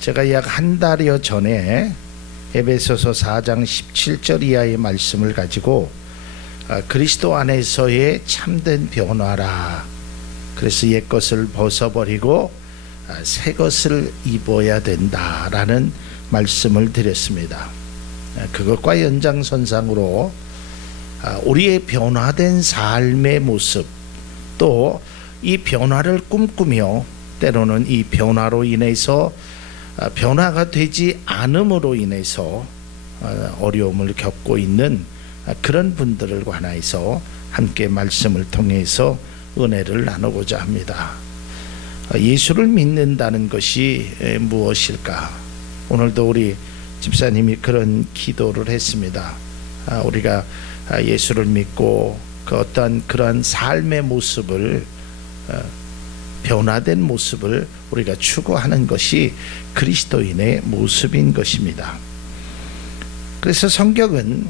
제가 약 한 달여 전에 에베소서 4장 17절 이하의 말씀을 가지고 그리스도 안에서의 참된 변화라, 그래서 옛것을 벗어버리고 새 것을 입어야 된다라는 말씀을 드렸습니다. 그것과 연장선상으로 우리의 변화된 삶의 모습, 또 이 변화를 꿈꾸며 때로는 이 변화로 인해서 변화가 되지 않음으로 인해서 어려움을 겪고 있는 그런 분들을 관하여서 함께 말씀을 통해서 은혜를 나누고자 합니다. 예수를 믿는다는 것이 무엇일까? 오늘도 우리 집사님이 그런 기도를 했습니다. 우리가 예수를 믿고 그 어떤 그런 삶의 모습을, 변화된 모습을 우리가 추구하는 것이 그리스도인의 모습인 것입니다. 그래서 성경은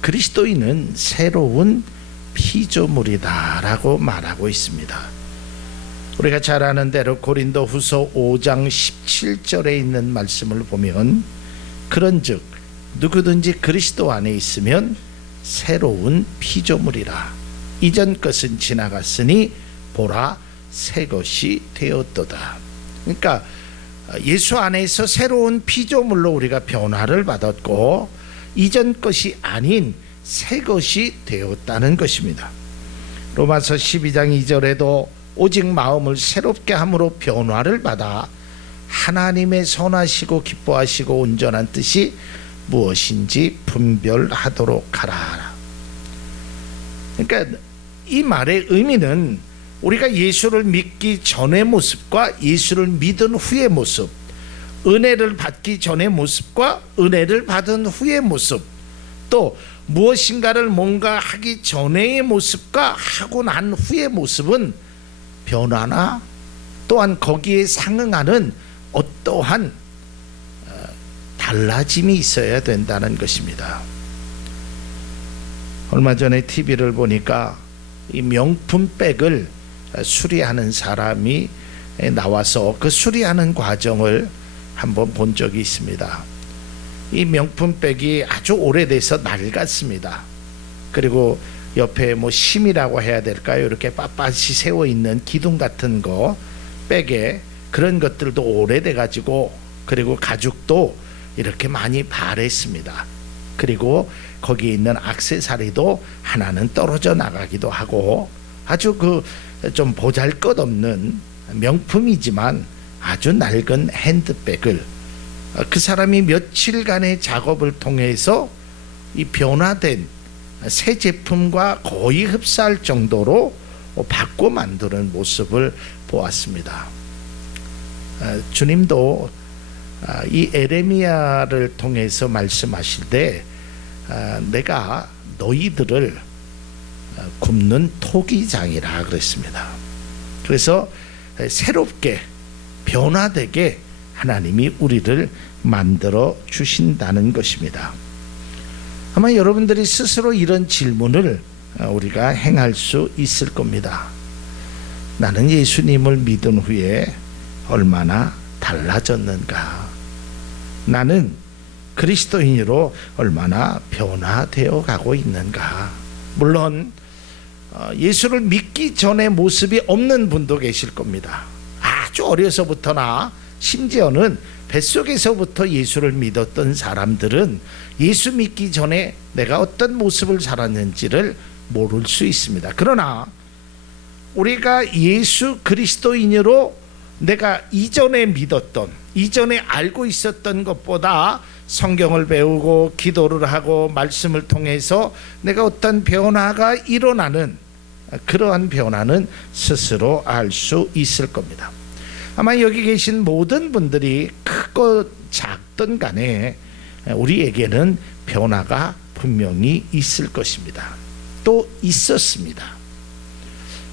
그리스도인은 새로운 피조물이다라고 말하고 있습니다. 우리가 잘 아는 대로 고린도후서 5장 17절에 있는 말씀을 보면, 그런즉 누구든지 그리스도 안에 있으면 새로운 피조물이라, 이전 것은 지나갔으니 보라 새 것이 되었도다. 그러니까 예수 안에서 새로운 피조물로 우리가 변화를 받았고 이전 것이 아닌 새 것이 되었다는 것입니다. 로마서 12장 2절에도 오직 마음을 새롭게 함으로 변화를 받아 하나님의 선하시고 기뻐하시고 온전한 뜻이 무엇인지 분별하도록 하라. 그러니까 이 말의 의미는 우리가 예수를 믿기 전의 모습과 예수를 믿은 후의 모습, 은혜를 받기 전의 모습과 은혜를 받은 후의 모습, 또 무엇인가를 뭔가 하기 전의 모습과 하고 난 후의 모습은 변화나 또한 거기에 상응하는 어떠한 달라짐이 있어야 된다는 것입니다. 얼마 전에 TV를 보니까 이 명품백을 수리하는 사람이 나와서 그 수리하는 과정을 한번 본 적이 있습니다. 이 명품백이 아주 오래돼서 낡았습니다. 그리고 옆에 뭐 심이라고 해야 될까요? 이렇게 빳빳이 세워 있는 기둥 같은 거, 백에 그런 것들도 오래돼 가지고, 그리고 가죽도 이렇게 많이 바랬습니다. 그리고 거기에 있는 액세서리도 하나는 떨어져 나가기도 하고, 아주 그 좀 보잘것없는 명품이지만 아주 낡은 핸드백을 그 사람이 며칠간의 작업을 통해서 이 변화된 새 제품과 거의 흡사할 정도로 바꿔 만드는 모습을 보았습니다. 주님도 이 에레미야를 통해서 말씀하실 때 내가 너희들을 굽는 토기장이라 그랬습니다. 그래서 새롭게 변화되게 하나님이 우리를 만들어 주신다는 것입니다. 아마 여러분들이 스스로 이런 질문을 우리가 행할 수 있을 겁니다. 나는 예수님을 믿은 후에 얼마나 달라졌는가? 나는 그리스도인으로 얼마나 변화되어 가고 있는가? 물론 예수를 믿기 전에 모습이 없는 분도 계실 겁니다. 아주 어려서부터나 심지어는 뱃속에서부터 예수를 믿었던 사람들은 예수 믿기 전에 내가 어떤 모습을 살았는지를 모를 수 있습니다. 그러나 우리가 예수 그리스도인으로 내가 이전에 믿었던, 이전에 알고 있었던 것보다 성경을 배우고 기도를 하고 말씀을 통해서 내가 어떤 변화가 일어나는, 그러한 변화는 스스로 알 수 있을 겁니다. 아마 여기 계신 모든 분들이 크고 작든 간에 우리에게는 변화가 분명히 있을 것입니다. 또 있었습니다.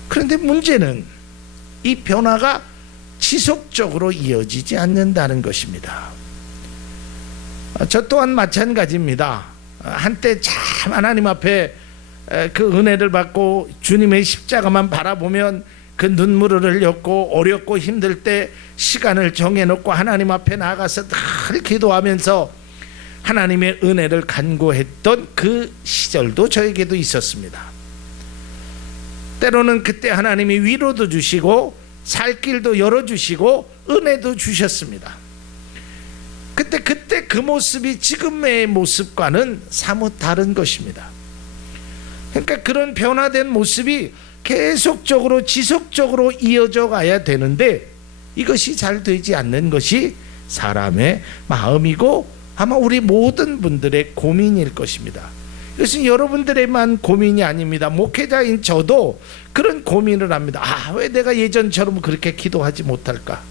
그런데 문제는 이 변화가 지속적으로 이어지지 않는다는 것입니다. 저 또한 마찬가지입니다. 한때 참 하나님 앞에 그 은혜를 받고 주님의 십자가만 바라보면 그 눈물을 흘렸고 어렵고 힘들 때 시간을 정해놓고 하나님 앞에 나가서 늘 기도하면서 하나님의 은혜를 간구했던 그 시절도 저에게도 있었습니다. 때로는 그때 하나님이 위로도 주시고 살 길도 열어주시고 은혜도 주셨습니다. 그때 그 모습이 지금의 모습과는 사뭇 다른 것입니다. 그러니까 그런 변화된 모습이 계속적으로 지속적으로 이어져 가야 되는데 이것이 잘 되지 않는 것이 사람의 마음이고 아마 우리 모든 분들의 고민일 것입니다. 이것은 여러분들의만 고민이 아닙니다. 목회자인 저도 그런 고민을 합니다. 왜 내가 예전처럼 그렇게 기도하지 못할까?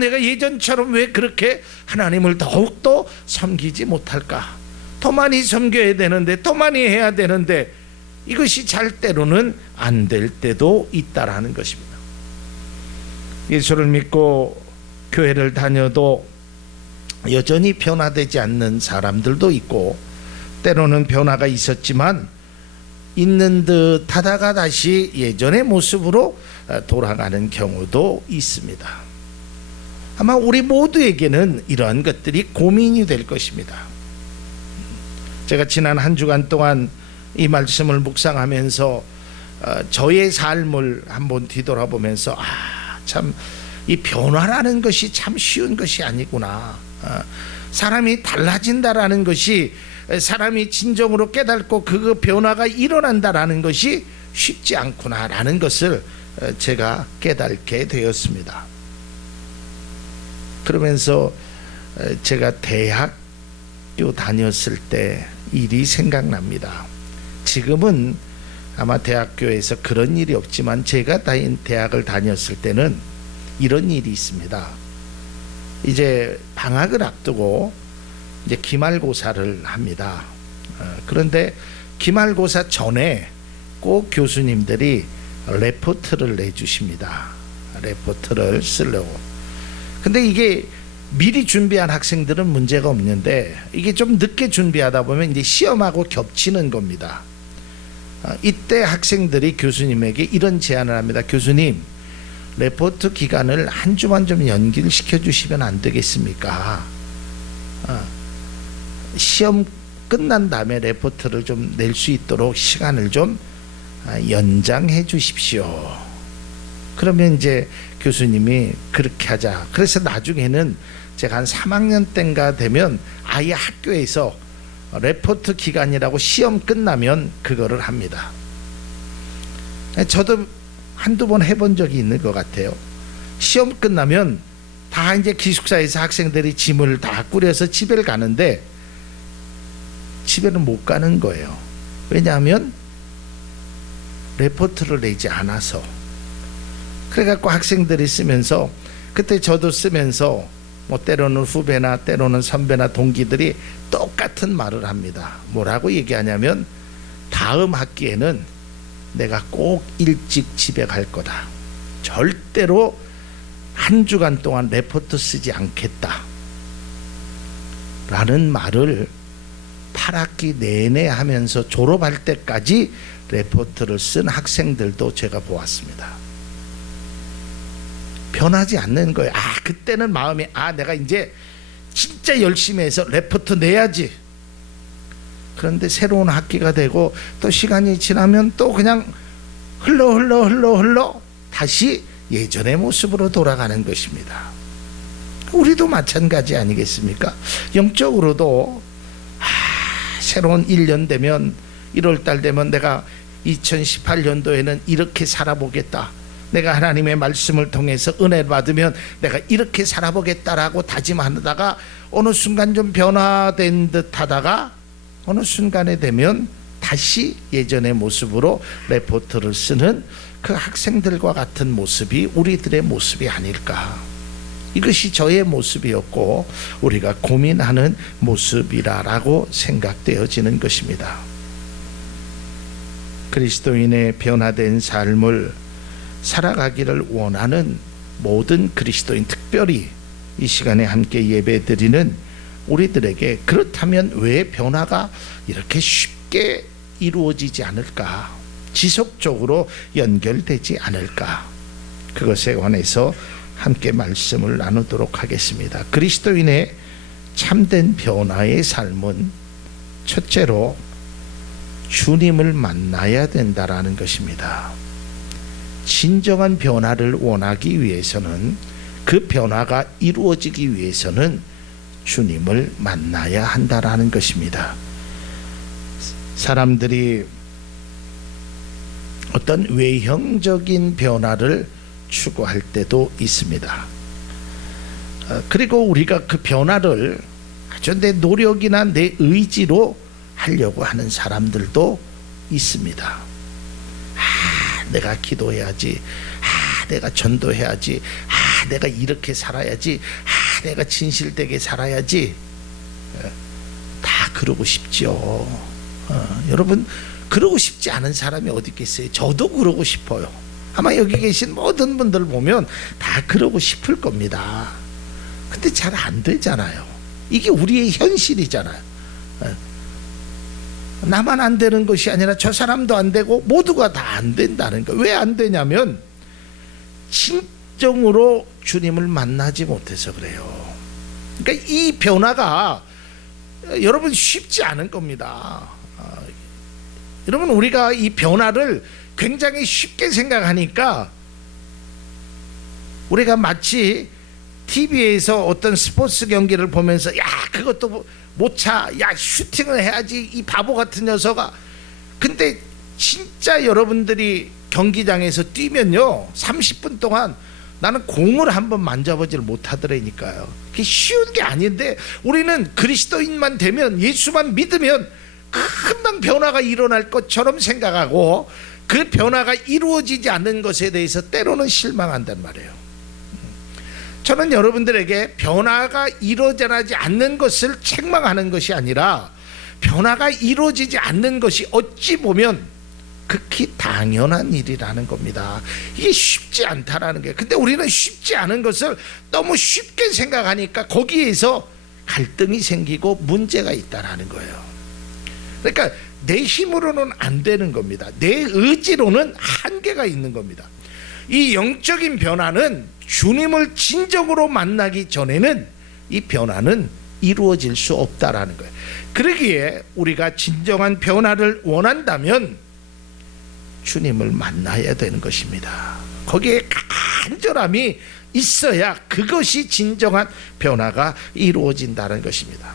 내가 예전처럼 왜 그렇게 하나님을 더욱더 섬기지 못할까? 더 많이 섬겨야 되는데, 더 많이 해야 되는데 이것이 잘 때로는 안 될 때도 있다라는 것입니다. 예수를 믿고 교회를 다녀도 여전히 변화되지 않는 사람들도 있고, 때로는 변화가 있었지만 있는 듯 하다가 다시 예전의 모습으로 돌아가는 경우도 있습니다. 아마 우리 모두에게는 이러한 것들이 고민이 될 것입니다. 제가 지난 한 주간 동안 이 말씀을 묵상하면서 저의 삶을 한번 뒤돌아보면서 참 이 변화라는 것이 참 쉬운 것이 아니구나. 사람이 달라진다라는 것이, 사람이 진정으로 깨닫고 그 변화가 일어난다라는 것이 쉽지 않구나라는 것을 제가 깨닫게 되었습니다. 그러면서 제가 대학교 다녔을 때 일이 생각납니다. 지금은 아마 대학교에서 그런 일이 없지만 제가 대학을 다녔을 때는 이런 일이 있습니다. 이제 방학을 앞두고 이제 기말고사를 합니다. 그런데 기말고사 전에 꼭 교수님들이 레포트를 내주십니다. 레포트를 쓰려고. 근데 이게 미리 준비한 학생들은 문제가 없는데 이게 좀 늦게 준비하다 보면 이제 시험하고 겹치는 겁니다. 이때 학생들이 교수님에게 이런 제안을 합니다. 교수님, 레포트 기간을 한 주만 좀 연기시켜 주시면 안 되겠습니까? 시험 끝난 다음에 레포트를 좀 낼 수 있도록 시간을 좀 연장해 주십시오. 그러면 이제 교수님이 그렇게 하자. 그래서 나중에는 제가 한 3학년 때인가 되면 아예 학교에서 레포트 기간이라고 시험 끝나면 그거를 합니다. 저도 한두 번 해본 적이 있는 것 같아요. 시험 끝나면 다 이제 기숙사에서 학생들이 짐을 다 꾸려서 집에 가는데 집에는 못 가는 거예요. 왜냐하면 레포트를 내지 않아서. 그래갖고 학생들이 쓰면서, 그때 저도 쓰면서 뭐 때로는 후배나 때로는 선배나 동기들이 똑같은 말을 합니다. 뭐라고 얘기하냐면 다음 학기에는 내가 꼭 일찍 집에 갈 거다. 절대로 한 주간 동안 레포트 쓰지 않겠다. 라는 말을 8학기 내내 하면서 졸업할 때까지 레포트를 쓴 학생들도 제가 보았습니다. 변하지 않는 거예요. 그때는 마음이 내가 이제 진짜 열심히 해서 레포트 내야지. 그런데 새로운 학기가 되고 또 시간이 지나면 또 그냥 흘러 다시 예전의 모습으로 돌아가는 것입니다. 우리도 마찬가지 아니겠습니까? 영적으로도 새로운 1년 되면 1월달 되면 내가 2018년도에는 이렇게 살아보겠다. 내가 하나님의 말씀을 통해서 은혜를 받으면 내가 이렇게 살아보겠다라고 다짐하다가 어느 순간 좀 변화된 듯 하다가 어느 순간에 되면 다시 예전의 모습으로 레포트를 쓰는 그 학생들과 같은 모습이 우리들의 모습이 아닐까. 이것이 저의 모습이었고 우리가 고민하는 모습이라고 생각되어지는 것입니다. 그리스도인의 변화된 삶을 살아가기를 원하는 모든 그리스도인, 특별히 이 시간에 함께 예배드리는 우리들에게 그렇다면 왜 변화가 이렇게 쉽게 이루어지지 않을까? 지속적으로 연결되지 않을까? 그것에 관해서 함께 말씀을 나누도록 하겠습니다. 그리스도인의 참된 변화의 삶은 첫째로 주님을 만나야 된다라는 것입니다. 진정한 변화를 원하기 위해서는, 그 변화가 이루어지기 위해서는 주님을 만나야 한다라는 것입니다. 사람들이 어떤 외형적인 변화를 추구할 때도 있습니다. 그리고 우리가 그 변화를 아주 내 노력이나 내 의지로 하려고 하는 사람들도 있습니다. 내가 기도해야지, 내가 전도해야지, 내가 이렇게 살아야지, 내가 진실되게 살아야지, 다 그러고 싶죠. 여러분, 그러고 싶지 않은 사람이 어디 있겠어요? 저도 그러고 싶어요. 아마 여기 계신 모든 분들 보면 다 그러고 싶을 겁니다. 근데 잘 안 되잖아요. 이게 우리의 현실이잖아요. 나만 안 되는 것이 아니라 저 사람도 안 되고 모두가 다 안 된다는 거예요. 왜 안 되냐면 진정으로 주님을 만나지 못해서 그래요. 그러니까 이 변화가 여러분 쉽지 않은 겁니다. 여러분, 우리가 이 변화를 굉장히 쉽게 생각하니까 우리가 마치 TV에서 어떤 스포츠 경기를 보면서 야, 그것도 못 차, 야, 슈팅을 해야지, 이 바보 같은 녀석아. 근데 진짜 여러분들이 경기장에서 뛰면요, 30분 동안 나는 공을 한번 만져보질 못하더라니까요. 그게 쉬운 게 아닌데 우리는 그리스도인만 되면, 예수만 믿으면 금방 변화가 일어날 것처럼 생각하고 그 변화가 이루어지지 않는 것에 대해서 때로는 실망한단 말이에요. 저는 여러분들에게 변화가 이루어지지 않는 것을 책망하는 것이 아니라 변화가 이루어지지 않는 것이 어찌 보면 극히 당연한 일이라는 겁니다. 이게 쉽지 않다라는 거예요. 근데 우리는 쉽지 않은 것을 너무 쉽게 생각하니까 거기에서 갈등이 생기고 문제가 있다라는 거예요. 그러니까 내 힘으로는 안 되는 겁니다. 내 의지로는 한계가 있는 겁니다. 이 영적인 변화는 주님을 진정으로 만나기 전에는 이 변화는 이루어질 수 없다라는 거예요. 그러기에 우리가 진정한 변화를 원한다면 주님을 만나야 되는 것입니다. 거기에 간절함이 있어야 그것이 진정한 변화가 이루어진다는 것입니다.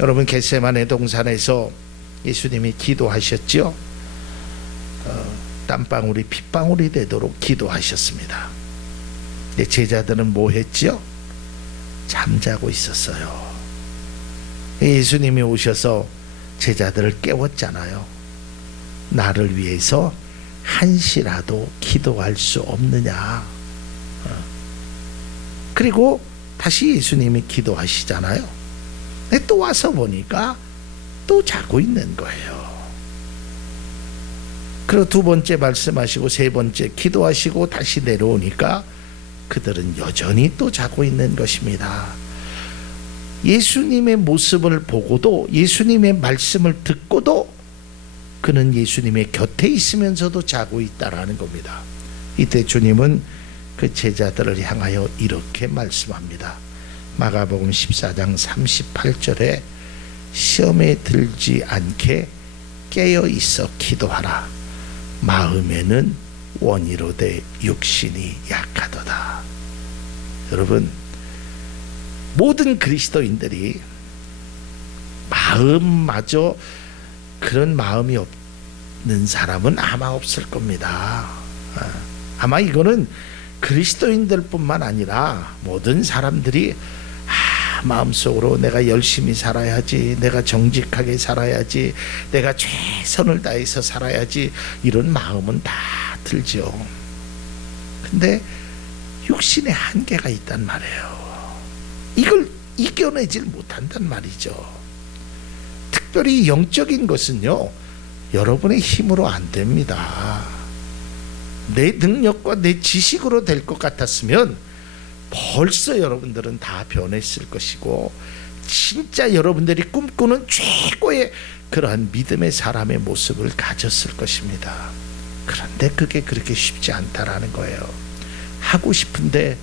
여러분, 겟세마네 동산에서 예수님이 기도하셨죠. 땀방울이 핏방울이 되도록 기도하셨습니다. 제자들은 뭐 했죠? 잠자고 있었어요. 예수님이 오셔서 제자들을 깨웠잖아요. 나를 위해서 한시라도 기도할 수 없느냐. 그리고 다시 예수님이 기도하시잖아요. 또 와서 보니까 또 자고 있는 거예요. 그리고 두 번째 말씀하시고 세 번째 기도하시고 다시 내려오니까 그들은 여전히 또 자고 있는 것입니다. 예수님의 모습을 보고도, 예수님의 말씀을 듣고도 그는 예수님의 곁에 있으면서도 자고 있다라는 겁니다. 이때 주님은 그 제자들을 향하여 이렇게 말씀합니다. 마가복음 14장 38절에 시험에 들지 않게 깨어 있어 기도하라. 마음에는 원이로되 육신이 약하도다. 여러분, 모든 그리스도인들이 마음마저 그런 마음이 없는 사람은 아마 없을 겁니다. 아마 이거는 그리스도인들 뿐만 아니라 모든 사람들이 마음속으로 내가 열심히 살아야지, 내가 정직하게 살아야지, 내가 최선을 다해서 살아야지, 이런 마음은 다 들죠. 근데 육신의 한계가 있단 말이에요. 이걸 이겨내질 못한단 말이죠. 특별히 영적인 것은요, 여러분의 힘으로 안 됩니다. 내 능력과 내 지식으로 될 것 같았으면 벌써 여러분들은 다 변했을 것이고, 진짜 여러분들이 꿈꾸는 최고의 그러한 믿음의 사람의 모습을 가졌을 것입니다. 그런데 그게 그렇게 쉽지 않다라는 거예요. 하고 싶은데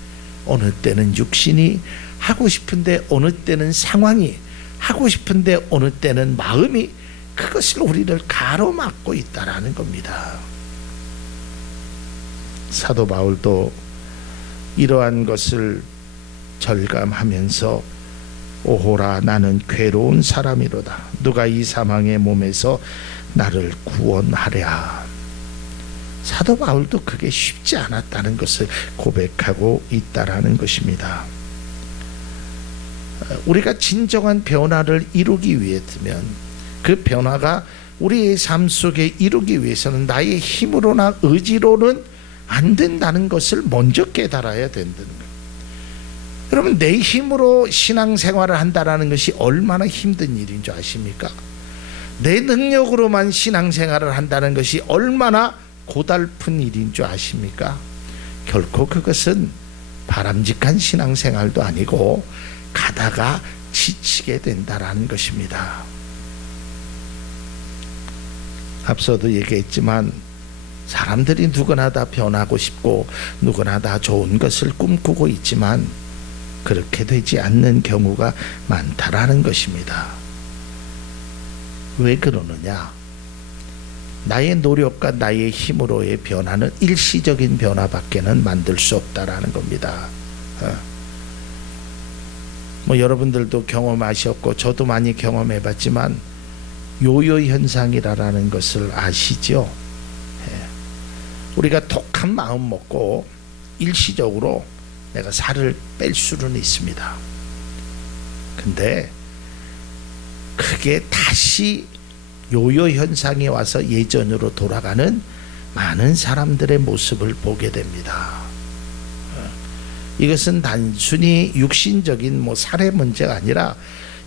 어느 때는 육신이, 하고 싶은데 어느 때는 상황이, 하고 싶은데 어느 때는 마음이, 그것을 우리를 가로막고 있다라는 겁니다. 사도 바울도 이러한 것을 절감하면서 오호라 나는 괴로운 사람이로다. 누가 이 사망의 몸에서 나를 구원하랴. 사도 바울도 그게 쉽지 않았다는 것을 고백하고 있다라는 것입니다. 우리가 진정한 변화를 이루기 위해서면, 그 변화가 우리의 삶 속에 이루기 위해서는 나의 힘으로나 의지로는 안 된다는 것을 먼저 깨달아야 된다는 거예요. 여러분, 내 힘으로 신앙생활을 한다는 것이 얼마나 힘든 일인 줄 아십니까? 내 능력으로만 신앙생활을 한다는 것이 얼마나 고달픈 일인 줄 아십니까? 결코 그것은 바람직한 신앙생활도 아니고 가다가 지치게 된다라는 것입니다. 앞서도 얘기했지만 사람들이 누구나 다 변하고 싶고 누구나 다 좋은 것을 꿈꾸고 있지만 그렇게 되지 않는 경우가 많다라는 것입니다. 왜 그러느냐? 나의 노력과 나의 힘으로의 변화는 일시적인 변화밖에는 만들 수 없다라는 겁니다. 여러분들도 경험하셨고 저도 많이 경험해봤지만 요요 현상이라는 것을 아시죠? 우리가 독한 마음 먹고 일시적으로 내가 살을 뺄 수는 있습니다. 근데 그게 다시 요요 현상이 와서 예전으로 돌아가는 많은 사람들의 모습을 보게 됩니다. 이것은 단순히 육신적인 살의 문제가 아니라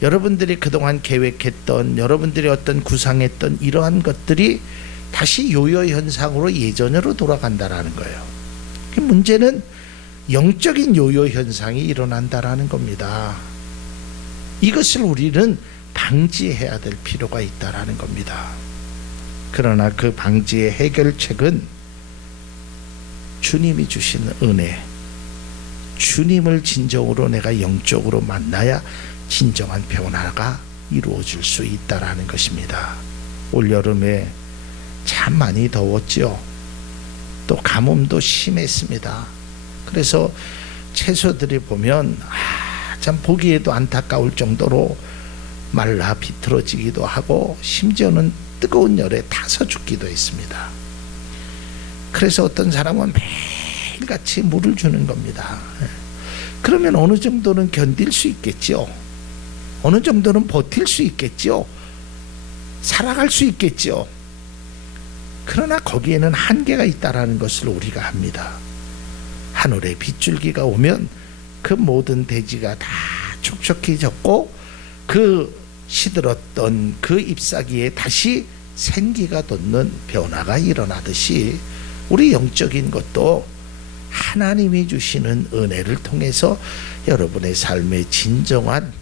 여러분들이 그동안 계획했던, 여러분들이 어떤 구상했던 이러한 것들이 다시 요요 현상으로 예전으로 돌아간다라는 거예요. 문제는 영적인 요요 현상이 일어난다라는 겁니다. 이것을 우리는 방지해야 될 필요가 있다라는 겁니다. 그러나 그 방지의 해결책은 주님이 주신 은혜, 주님을 진정으로 내가 영적으로 만나야 진정한 변화가 이루어질 수 있다라는 것입니다. 올여름에 참 많이 더웠죠. 또 가뭄도 심했습니다. 그래서 채소들이 보면 참 보기에도 안타까울 정도로 말라 비틀어지기도 하고 심지어는 뜨거운 열에 타서 죽기도 했습니다. 그래서 어떤 사람은 매일같이 물을 주는 겁니다. 그러면 어느 정도는 견딜 수 있겠죠. 어느 정도는 버틸 수 있겠죠. 살아갈 수 있겠죠. 그러나 거기에는 한계가 있다라는 것을 우리가 합니다. 하늘에 빗줄기가 오면 그 모든 대지가 다 촉촉해졌고 그 시들었던 그 잎사귀에 다시 생기가 돋는 변화가 일어나듯이 우리 영적인 것도 하나님이 주시는 은혜를 통해서 여러분의 삶에 진정한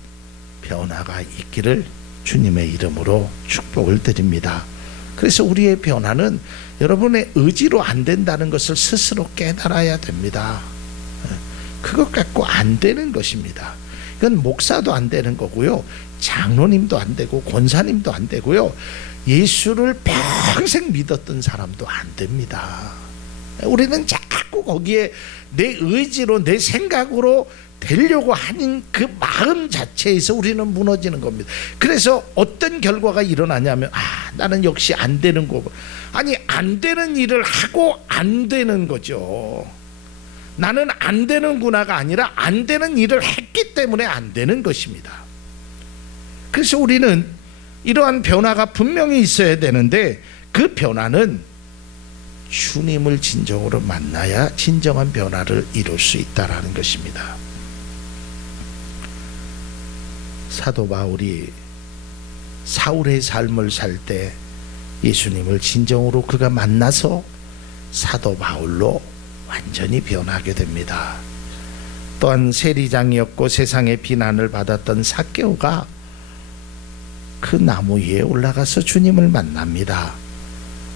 변화가 있기를 주님의 이름으로 축복을 드립니다. 그래서 우리의 변화는 여러분의 의지로 안 된다는 것을 스스로 깨달아야 됩니다. 그것 갖고 안 되는 것입니다. 이건 목사도 안 되는 거고요, 장로님도 안 되고 권사님도 안 되고요, 예수를 평생 믿었던 사람도 안 됩니다. 우리는 자꾸 거기에 내 의지로 내 생각으로 되려고 하는 그 마음 자체에서 우리는 무너지는 겁니다. 그래서 어떤 결과가 일어나냐면 나는 역시 안 되는 거고, 아니 안 되는 일을 하고 안 되는 거죠. 나는 안 되는구나가 아니라 안 되는 일을 했기 때문에 안 되는 것입니다. 그래서 우리는 이러한 변화가 분명히 있어야 되는데 그 변화는 주님을 진정으로 만나야 진정한 변화를 이룰 수 있다라는 것입니다. 사도 바울이 사울의 삶을 살 때 예수님을 진정으로 그가 만나서 사도 바울로 완전히 변하게 됩니다. 또한 세리장이었고 세상의 비난을 받았던 삭개오가 그 나무 위에 올라가서 주님을 만납니다.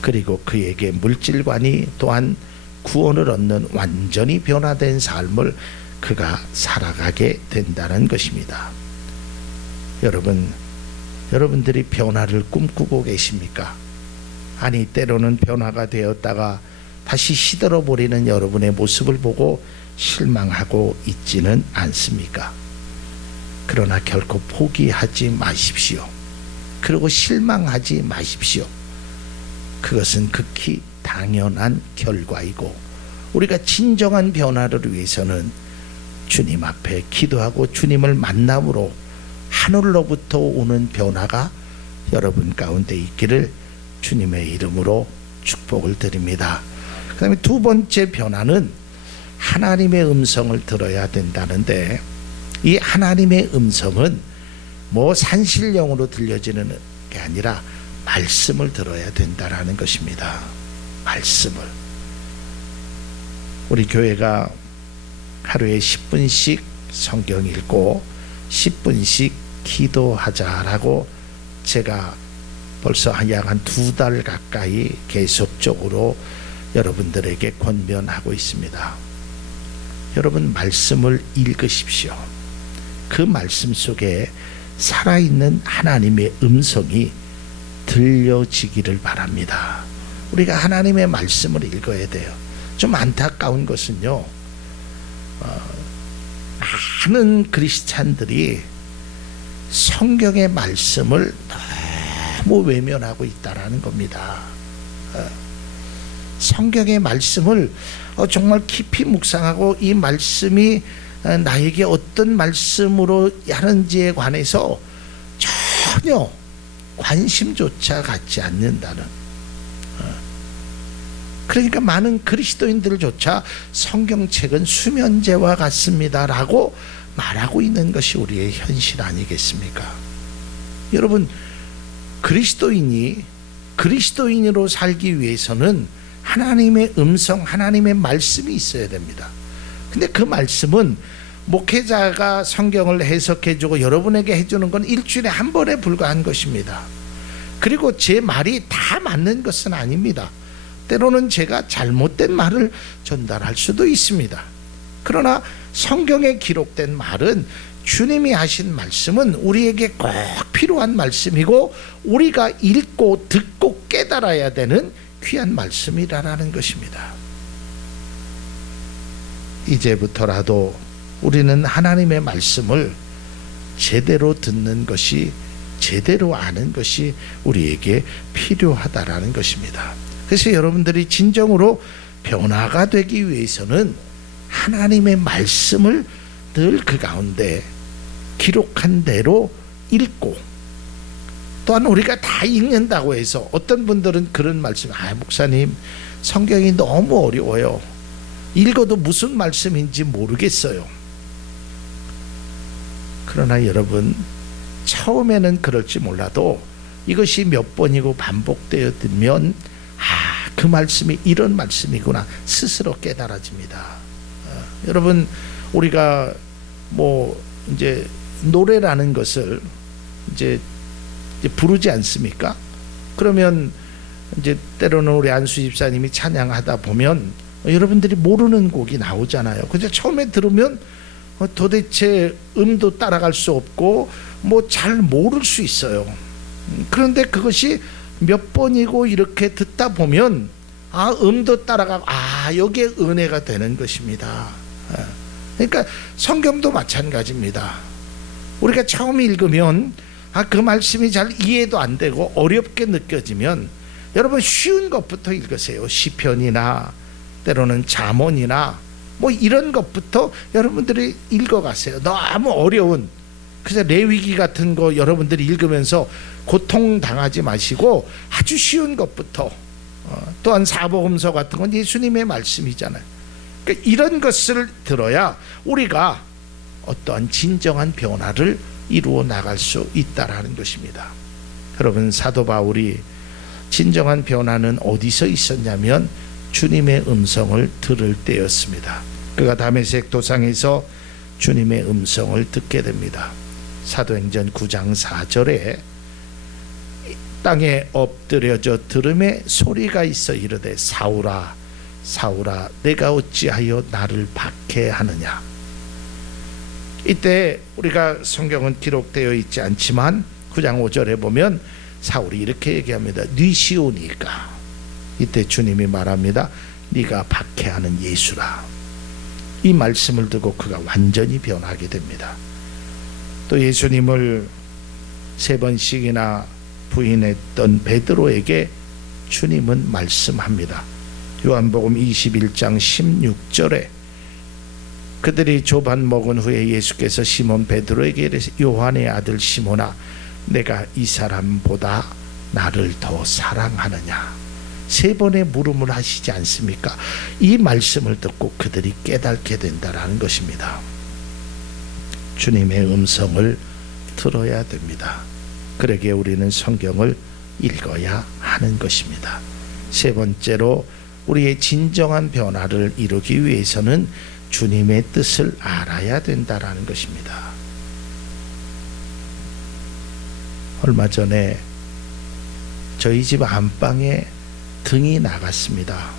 그리고 그에게 물질관이 또한 구원을 얻는 완전히 변화된 삶을 그가 살아가게 된다는 것입니다. 여러분들이 변화를 꿈꾸고 계십니까? 아니, 때로는 변화가 되었다가 다시 시들어버리는 여러분의 모습을 보고 실망하고 있지는 않습니까? 그러나 결코 포기하지 마십시오. 그리고 실망하지 마십시오. 그것은 극히 당연한 결과이고, 우리가 진정한 변화를 위해서는 주님 앞에 기도하고 주님을 만남으로 하늘로부터 오는 변화가 여러분 가운데 있기를 주님의 이름으로 축복을 드립니다. 그 다음에 두 번째 변화는 하나님의 음성을 들어야 된다는데, 이 하나님의 음성은 뭐 산신령으로 들려지는 게 아니라 말씀을 들어야 된다라는 것입니다. 말씀을. 우리 교회가 하루에 10분씩 성경 읽고 10분씩 기도하자라고 제가 벌써 약 한 2달 가까이 계속적으로 여러분들에게 권면하고 있습니다. 여러분, 말씀을 읽으십시오. 그 말씀 속에 살아있는 하나님의 음성이 들려지기를 바랍니다. 우리가 하나님의 말씀을 읽어야 돼요. 좀 안타까운 것은요, 많은 크리스찬들이 성경의 말씀을 너무 외면하고 있다라는 겁니다. 성경의 말씀을 정말 깊이 묵상하고 이 말씀이 나에게 어떤 말씀으로 하는지에 관해서 전혀 관심조차 갖지 않는다는, 그러니까 많은 그리스도인들조차 성경책은 수면제와 같습니다라고 말하고 있는 것이 우리의 현실 아니겠습니까? 여러분, 그리스도인으로 살기 위해서는 하나님의 음성, 하나님의 말씀이 있어야 됩니다. 근데 그 말씀은 목회자가 성경을 해석해주고 여러분에게 해주는 건 일주일에 한 번에 불과한 것입니다. 그리고 제 말이 다 맞는 것은 아닙니다. 때로는 제가 잘못된 말을 전달할 수도 있습니다. 그러나 성경에 기록된 말은, 주님이 하신 말씀은 우리에게 꼭 필요한 말씀이고 우리가 읽고 듣고 깨달아야 되는 귀한 말씀이라는 것입니다. 이제부터라도 우리는 하나님의 말씀을 제대로 듣는 것이, 제대로 아는 것이 우리에게 필요하다라는 것입니다. 그래서 여러분들이 진정으로 변화가 되기 위해서는 하나님의 말씀을 늘 그 가운데 기록한 대로 읽고, 또한 우리가 다 읽는다고 해서 어떤 분들은 그런 말씀, 목사님 성경이 너무 어려워요, 읽어도 무슨 말씀인지 모르겠어요. 그러나 여러분, 처음에는 그럴지 몰라도 이것이 몇 번이고 반복되어 들면 그 말씀이 이런 말씀이구나 스스로 깨달아집니다. 여러분, 우리가 뭐 이제 노래라는 것을 이제 부르지 않습니까? 그러면 이제 때로는 우리 안수 집사님이 찬양하다 보면 여러분들이 모르는 곡이 나오잖아요. 근데 처음에 들으면 도대체 음도 따라갈 수 없고 뭐 잘 모를 수 있어요. 그런데 그것이 몇 번이고 이렇게 듣다 보면 음도 따라가고 여기에 은혜가 되는 것입니다. 그러니까 성경도 마찬가지입니다. 우리가 처음 읽으면 그 말씀이 잘 이해도 안 되고 어렵게 느껴지면 여러분 쉬운 것부터 읽으세요. 시편이나 때로는 잠언이나 뭐 이런 것부터 여러분들이 읽어가세요. 너무 어려운, 그래서 레위기 같은 거 여러분들이 읽으면서 고통당하지 마시고 아주 쉬운 것부터, 또한 사복음서 같은 건 예수님의 말씀이잖아요. 그러니까 이런 것을 들어야 우리가 어떠한 진정한 변화를 이루어 나갈 수 있다라는 것입니다. 여러분, 사도 바울이 진정한 변화는 어디서 있었냐면 주님의 음성을 들을 때였습니다. 그가 다메섹 도상에서 주님의 음성을 듣게 됩니다. 사도행전 9장 4절에 땅에 엎드려져 들음에 소리가 있어 이르되 사울아 사울아 내가 어찌하여 나를 박해하느냐. 이때 우리가 성경은 기록되어 있지 않지만 9장 5절에 보면 사울이 이렇게 얘기합니다. 네 시오니까. 이때 주님이 말합니다. 네가 박해하는 예수라. 이 말씀을 듣고 그가 완전히 변하게 됩니다. 또 예수님을 3번씩이나 부인했던 베드로에게 주님은 말씀합니다. 요한복음 21장 16절에 그들이 조반 먹은 후에 예수께서 시몬 베드로에게 이르시되 요한의 아들 시몬아 내가 이 사람보다 나를 더 사랑하느냐. 3번의 물음을 하시지 않습니까? 이 말씀을 듣고 그들이 깨닫게 된다라는 것입니다. 주님의 음성을 들어야 됩니다. 그러기에 우리는 성경을 읽어야 하는 것입니다. 3번째로 우리의 진정한 변화를 이루기 위해서는 주님의 뜻을 알아야 된다라는 것입니다. 얼마 전에 저희 집 안방에 등이 나갔습니다.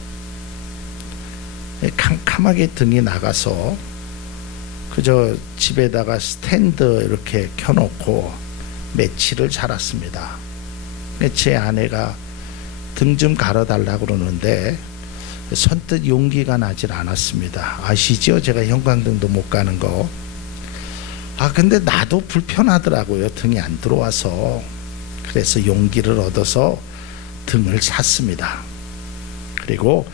캄캄하게 등이 나가서 그저 집에다가 스탠드 이렇게 켜놓고 며칠을 살았습니다. 제 아내가 등 좀 갈아달라고 그러는데 선뜻 용기가 나질 않았습니다. 아시죠? 제가 형광등도 못 가는 거. 근데 나도 불편하더라고요. 등이 안 들어와서. 그래서 용기를 얻어서 등을 샀습니다. 그리고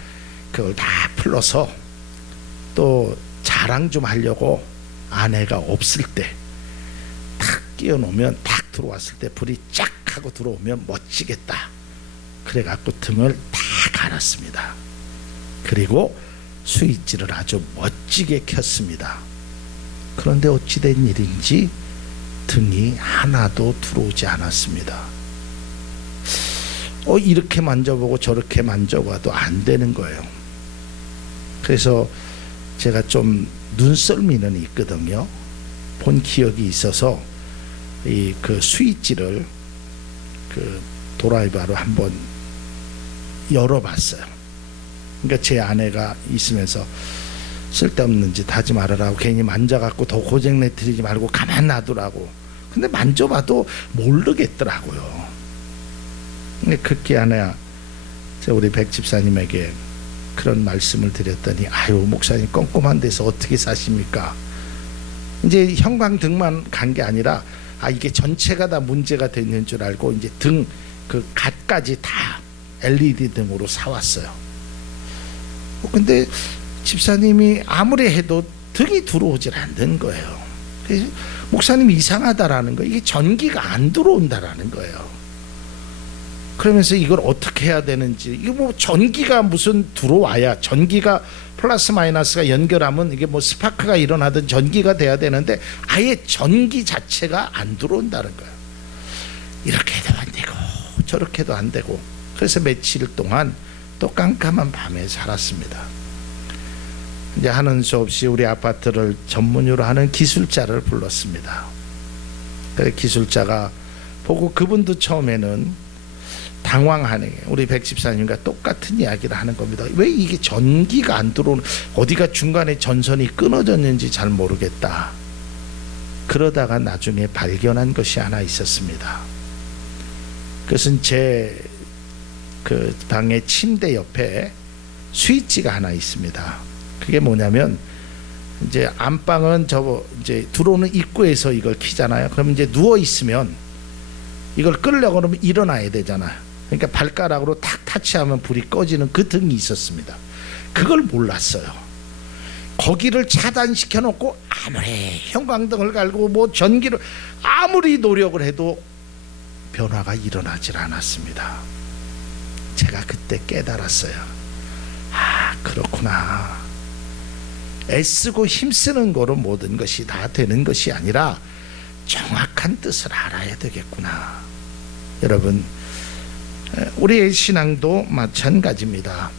그걸 다 풀러서 또 자랑 좀 하려고 아내가 없을 때 탁 끼워놓으면 탁 들어왔을 때 불이 쫙 하고 들어오면 멋지겠다. 그래갖고 등을 다 갈았습니다. 그리고 스위치를 아주 멋지게 켰습니다. 그런데 어찌된 일인지 등이 하나도 들어오지 않았습니다. 이렇게 만져보고 저렇게 만져봐도 안 되는 거예요. 그래서 제가 좀 눈썰미는 있거든요. 본 기억이 있어서 그 스위치를 그 드라이버로 한번 열어봤어요. 그러니까 제 아내가 있으면서 쓸데없는 짓 하지 말아라고, 괜히 만져갖고 더 고생내트리지 말고 가만 놔두라고. 근데 만져봐도 모르겠더라고요. 근데 그게 아내야 우리 백 집사님에게 그런 말씀을 드렸더니 아유 목사님 꼼꼼한 데서 어떻게 사십니까? 이제 형광등만 간 게 아니라 이게 전체가 다 문제가 되는 줄 알고 이제 등 그 갓까지 다 LED 등으로 사왔어요. 근데 집사님이 아무리 해도 등이 들어오질 않는 거예요. 그래서 목사님이 이상하다라는 거예요. 이게 전기가 안 들어온다라는 거예요. 그러면서 이걸 어떻게 해야 되는지, 이거 뭐 전기가 무슨 들어와야, 전기가 플러스 마이너스가 연결하면 이게 뭐 스파크가 일어나든 전기가 돼야 되는데 아예 전기 자체가 안 들어온다는 거예요. 이렇게 해도 안 되고 저렇게 해도 안 되고. 그래서 며칠 동안 또 깜깜한 밤에 살았습니다. 이제 하는 수 없이 우리 아파트를 전문으로 하는 기술자를 불렀습니다. 그래 기술자가 보고 그분도 처음에는 당황하네. 우리 백 집사님과 똑같은 이야기를 하는 겁니다. 왜 이게 전기가 안 들어오는, 어디가 중간에 전선이 끊어졌는지 잘 모르겠다. 그러다가 나중에 발견한 것이 하나 있었습니다. 그것은 제 그 방의 침대 옆에 스위치가 하나 있습니다. 그게 뭐냐면 이제 안방은 이제 들어오는 입구에서 이걸 켜잖아요. 그럼 이제 누워 있으면 이걸 끄려고 그러면 일어나야 되잖아요. 그러니까 발가락으로 탁 타치하면 불이 꺼지는 그 등이 있었습니다. 그걸 몰랐어요. 거기를 차단시켜 놓고 아무리 형광등을 갈고 뭐 전기를 아무리 노력을 해도 변화가 일어나질 않았습니다. 제가 그때 깨달았어요. 그렇구나. 애쓰고 힘쓰는 거로 모든 것이 다 되는 것이 아니라 정확한 뜻을 알아야 되겠구나. 여러분, 우리의 신앙도 마찬가지입니다.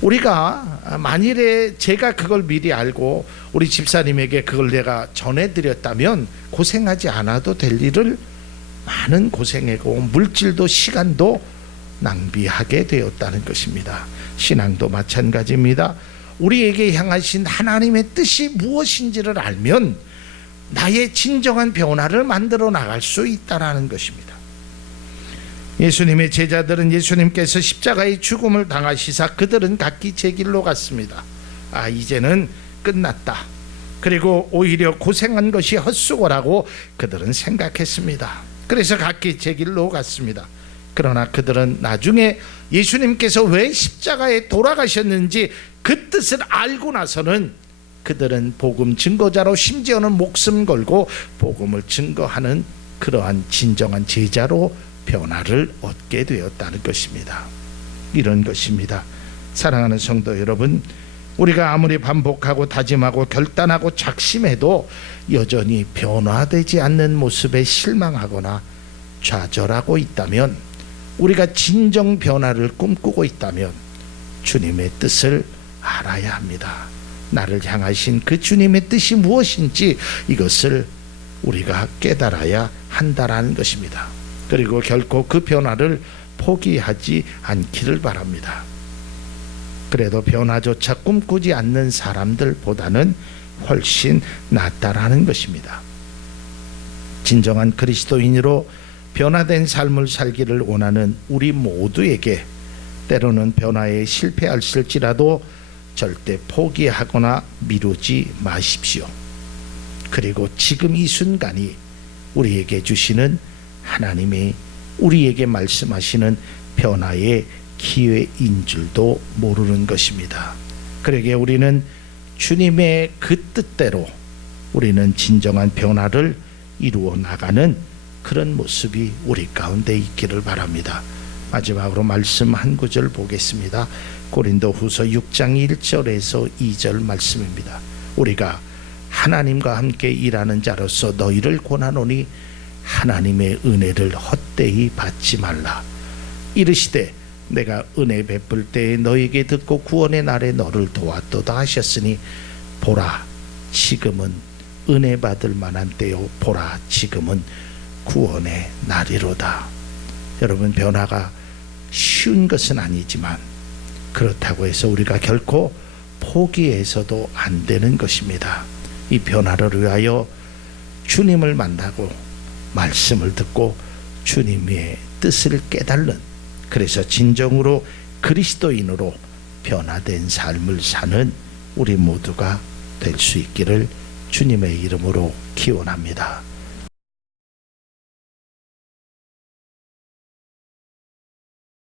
우리가 만일에 제가 그걸 미리 알고 우리 집사님에게 그걸 내가 전해드렸다면 고생하지 않아도 될 일을 많은 고생하고 물질도 시간도 낭비하게 되었다는 것입니다. 신앙도 마찬가지입니다. 우리에게 향하신 하나님의 뜻이 무엇인지를 알면 나의 진정한 변화를 만들어 나갈 수 있다는 것입니다. 예수님의 제자들은 예수님께서 십자가의 죽음을 당하시사 그들은 각기 제 길로 갔습니다. 이제는 끝났다. 그리고 오히려 고생한 것이 헛수고라고 그들은 생각했습니다. 그래서 각기 제 길로 갔습니다. 그러나 그들은 나중에 예수님께서 왜 십자가에 돌아가셨는지 그 뜻을 알고 나서는 그들은 복음 증거자로, 심지어는 목숨 걸고 복음을 증거하는 그러한 진정한 제자로 변화를 얻게 되었다는 것입니다. 이런 것입니다. 사랑하는 성도 여러분, 우리가 아무리 반복하고 다짐하고 결단하고 작심해도 여전히 변화되지 않는 모습에 실망하거나 좌절하고 있다면, 우리가 진정 변화를 꿈꾸고 있다면 주님의 뜻을 알아야 합니다. 나를 향하신 그 주님의 뜻이 무엇인지 이것을 우리가 깨달아야 한다라는 것입니다. 그리고 결코 그 변화를 포기하지 않기를 바랍니다. 그래도 변화조차 꿈꾸지 않는 사람들보다는 훨씬 낫다라는 것입니다. 진정한 그리스도인으로 변화된 삶을 살기를 원하는 우리 모두에게 때로는 변화에 실패할지라도 절대 포기하거나 미루지 마십시오. 그리고 지금 이 순간이 우리에게 주시는 하나님이 우리에게 말씀하시는 변화의 기회인 줄도 모르는 것입니다. 그러기에 우리는 주님의 그 뜻대로 우리는 진정한 변화를 이루어 나가는 그런 모습이 우리 가운데 있기를 바랍니다. 마지막으로 말씀 한 구절 보겠습니다. 고린도후서 6장 1절에서 2절 말씀입니다. 우리가 하나님과 함께 일하는 자로서 너희를 권하노니 하나님의 은혜를 헛되이 받지 말라. 이르시되 내가 은혜 베풀 때에 너에게 듣고 구원의 날에 너를 도왔도다 하셨으니 보라 지금은 은혜 받을 만한 때요 보라 지금은 구원의 날이로다. 여러분, 변화가 쉬운 것은 아니지만 그렇다고 해서 우리가 결코 포기해서도 안 되는 것입니다. 이 변화를 위하여 주님을 만나고 말씀을 듣고 주님의 뜻을 깨달는, 그래서 진정으로 그리스도인으로 변화된 삶을 사는 우리 모두가 될 수 있기를 주님의 이름으로 기원합니다.